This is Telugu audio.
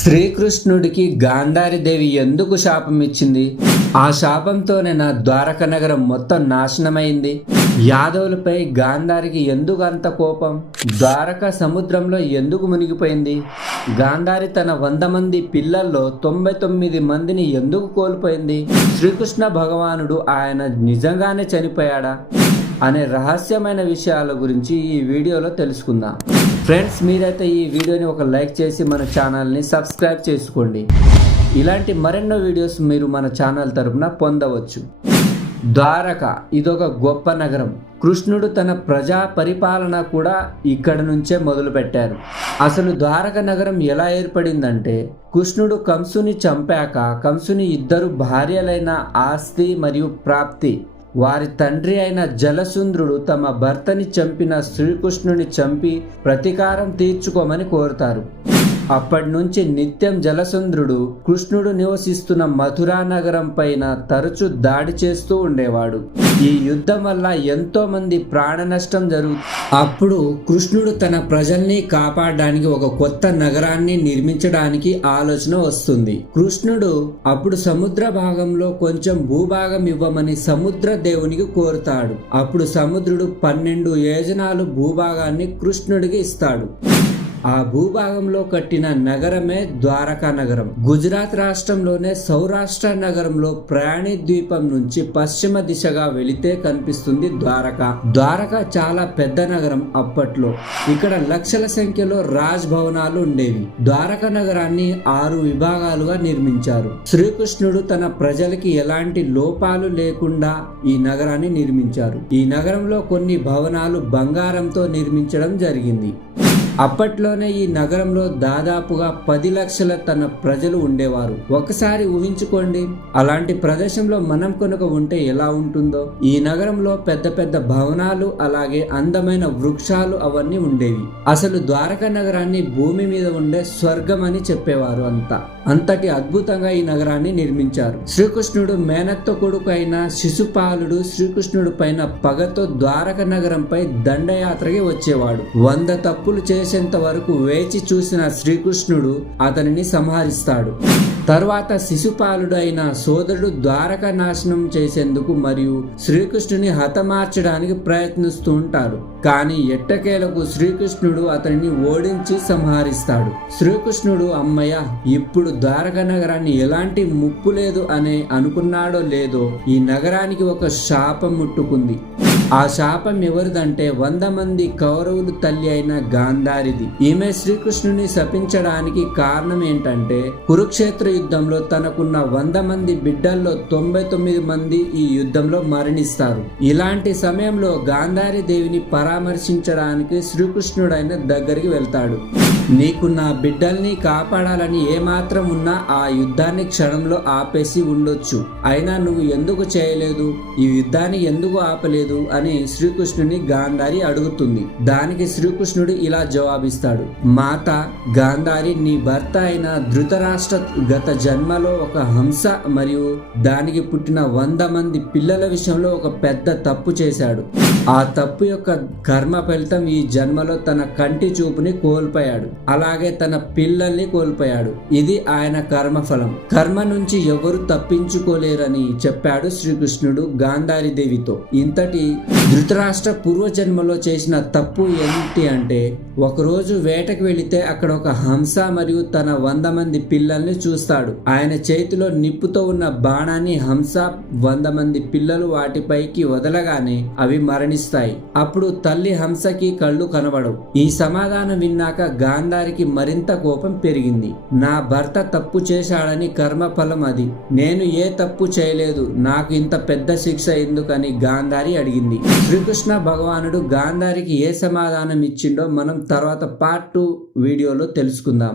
శ్రీకృష్ణుడికి గాంధారీదేవి ఎందుకు శాపం ఇచ్చింది ఆ శాపంతోనే నా ద్వారక నగరం మొత్తం నాశనమైంది. యాదవులపై గాంధారికి ఎందుకు అంత కోపం? ద్వారక సముద్రంలో ఎందుకు మునిగిపోయింది? గాంధారి తన వంద మంది పిల్లల్లో తొంభై తొమ్మిది మందిని ఎందుకు కోల్పోయింది? శ్రీకృష్ణ భగవానుడు ఆయన నిజంగానే చనిపోయాడా? అనే రహస్యమైన విషయాల గురించి ఈ వీడియోలో తెలుసుకుందాం. ఫ్రెండ్స్ మీరైతే ఈ వీడియోని ఒక లైక్ చేసి మన ఛానల్ని సబ్స్క్రైబ్ చేసుకోండి. ఇలాంటి మరెన్నో వీడియోస్ మీరు మన ఛానల్ తరపున పొందవచ్చు. ద్వారక ఇదొక గొప్ప నగరం. కృష్ణుడు తన ప్రజా పరిపాలన కూడా ఇక్కడ నుంచే మొదలుపెట్టారు. అసలు ద్వారక నగరం ఎలా ఏర్పడిందంటే కృష్ణుడు కంసుని చంపాక కంసుని ఇద్దరు భార్యలైన ఆస్తి మరియు ప్రాప్తి వారి తండ్రి అయిన జలసుంద్రుడు తమ భర్తని చంపిన శ్రీకృష్ణుని చంపి ప్రతీకారం తీర్చుకోమని కోరుతారు. అప్పటి నుంచి నిత్యం జలసుంద్రుడు కృష్ణుడు నివసిస్తున్న మథురా నగరం పైన తరచు దాడి చేస్తూ ఉండేవాడు. ఈ యుద్ధం వల్ల ఎంతో మంది ప్రాణ నష్టం జరుగు అప్పుడు కృష్ణుడు తన ప్రజల్ని కాపాడడానికి ఒక కొత్త నగరాన్ని నిర్మించడానికి ఆలోచన వస్తుంది. కృష్ణుడు అప్పుడు సముద్ర భాగంలో కొంచెం భూభాగం ఇవ్వమని సముద్ర దేవునికి కోరుతాడు. అప్పుడు సముద్రుడు పన్నెండు యోజనాలు భూభాగాన్ని కృష్ణుడికి ఇస్తాడు. ఆ భూభాగంలో కట్టిన నగరమే ద్వారకా నగరం. గుజరాత్ రాష్ట్రంలోనే సౌరాష్ట్ర నగరంలో ప్రయాణి ద్వీపం నుంచి పశ్చిమ దిశగా వెళితే కనిపిస్తుంది ద్వారకా. ద్వారక చాలా పెద్ద నగరం అప్పట్లో. ఇక్కడ లక్షల సంఖ్యలో రాజ్ భవనాలు ఉండేవి. ద్వారకా నగరాన్ని ఆరు విభాగాలుగా నిర్మించారు. శ్రీకృష్ణుడు తన ప్రజలకి ఎలాంటి లోపాలు లేకుండా ఈ నగరాన్ని నిర్మించారు. ఈ నగరంలో కొన్ని భవనాలు బంగారంతో నిర్మించడం జరిగింది. అప్పట్లోనే ఈ నగరంలో దాదాపుగా పది లక్షల తన ప్రజలు ఉండేవారు. ఒకసారి ఊహించుకోండి అలాంటి ప్రదేశంలో మనం కనుక ఉంటే ఎలా ఉంటుందో? ఈ నగరంలో పెద్ద పెద్ద భవనాలు అలాగే అందమైన వృక్షాలు అవన్నీ ఉండేవి. అసలు ద్వారకా నగరాన్ని భూమి మీద ఉండే స్వర్గం అని చెప్పేవారు అంతా. అంతటి అద్భుతంగా ఈ నగరాన్ని నిర్మించారు. శ్రీకృష్ణుడు మేనత్త కొడుకు అయిన శిశుపాలుడు శ్రీకృష్ణుడు పైన పగతో ద్వారక నగరంపై దండయాత్రకి వచ్చేవాడు. వంద తప్పులు చేసి చేసేంత వరకు వేచి చూసిన శ్రీకృష్ణుడు అతనిని సంహరిస్తాడు. తర్వాత శిశుపాలుడు అయిన సోదరుడు ద్వారక నాశనం చేసేందుకు మరియు శ్రీకృష్ణుని హతమార్చడానికి ప్రయత్నిస్తూ ఉంటారు కానీ ఎట్టకేలకు శ్రీకృష్ణుడు అతనిని ఓడించి సంహరిస్తాడు. శ్రీకృష్ణుడు అమ్మయ్య ఇప్పుడు ద్వారక నగరాన్ని ఎలాంటి ముప్పు లేదు అనే అనుకున్నాడో లేదో ఈ నగరానికి ఒక శాపం ముట్టుకుంది. ఆ శాపం ఎవరిదంటే వంద మంది కౌరవులు తల్లి అయిన గాంధారిది. ఈమె శ్రీకృష్ణుని శపించడానికి కారణం ఏంటంటే కురుక్షేత్ర యుద్ధంలో తనకున్న వంద మంది బిడ్డల్లో తొంభై తొమ్మిది మంది ఈ యుద్ధంలో మరణిస్తారు. ఇలాంటి సమయంలో గాంధారి దేవిని పరామర్శించడానికి శ్రీకృష్ణుడైన దగ్గరికి వెళ్తాడు. నీకు నా బిడ్డల్ని కాపాడాలని ఏమాత్రం ఉన్నా ఆ యుద్ధాన్ని క్షణంలో ఆపేసి ఉండొచ్చు. అయినా నువ్వు ఎందుకు చేయలేదు? ఈ యుద్ధాన్ని ఎందుకు ఆపలేదు? అని శ్రీకృష్ణుని గాంధారి అడుగుతుంది. దానికి శ్రీకృష్ణుడు ఇలా జవాబిస్తాడు. మాత గాంధారి నీ భర్త అయిన ధృతరాష్ట్ర గత జన్మలో ఒక హంస మరియు దానికి పుట్టిన వంద మంది పిల్లల విషయంలో ఒక పెద్ద తప్పు చేశాడు. ఆ తప్పు యొక్క కర్మ ఫలితం ఈ జన్మలో తన కంటి చూపుని కోల్పోయాడు. అలాగే తన పిల్లల్ని కోల్పోయాడు. ఇది ఆయన కర్మఫలం. కర్మ నుంచి ఎవరు తప్పించుకోలేరని చెప్పాడు శ్రీకృష్ణుడు గాంధారి దేవితో ఇంతటి ధృతరాష్ట్ర పూర్వజన్మలో చేసిన తప్పు ఏంటి అంటే ఒకరోజు వేటకు వెళితే అక్కడ ఒక హంస మరియు తన వంద మంది పిల్లల్ని చూస్తాడు. ఆయన చేతిలో నిప్పుతో ఉన్న బాణాన్ని హంస వంద మంది పిల్లలు వాటిపైకి వదలగానే అవి మరణిస్తాయి. అప్పుడు తల్లి హంసకి కళ్ళు కనబడవు. ఈ సమాధానం విన్నాక గాంధీ గాంధారికి మరింత కోపం పెరిగింది. నా భర్త తప్పు చేశాడని కర్మఫలం అది. నేను ఏ తప్పు చేయలేదు. నాకు ఇంత పెద్ద శిక్ష ఎందుకని గాంధారి అడిగింది. శ్రీకృష్ణ భగవానుడు గాంధారికి ఏ సమాధానం ఇచ్చిండో మనం తర్వాత పార్ట్ టూ వీడియోలో తెలుసుకుందాం.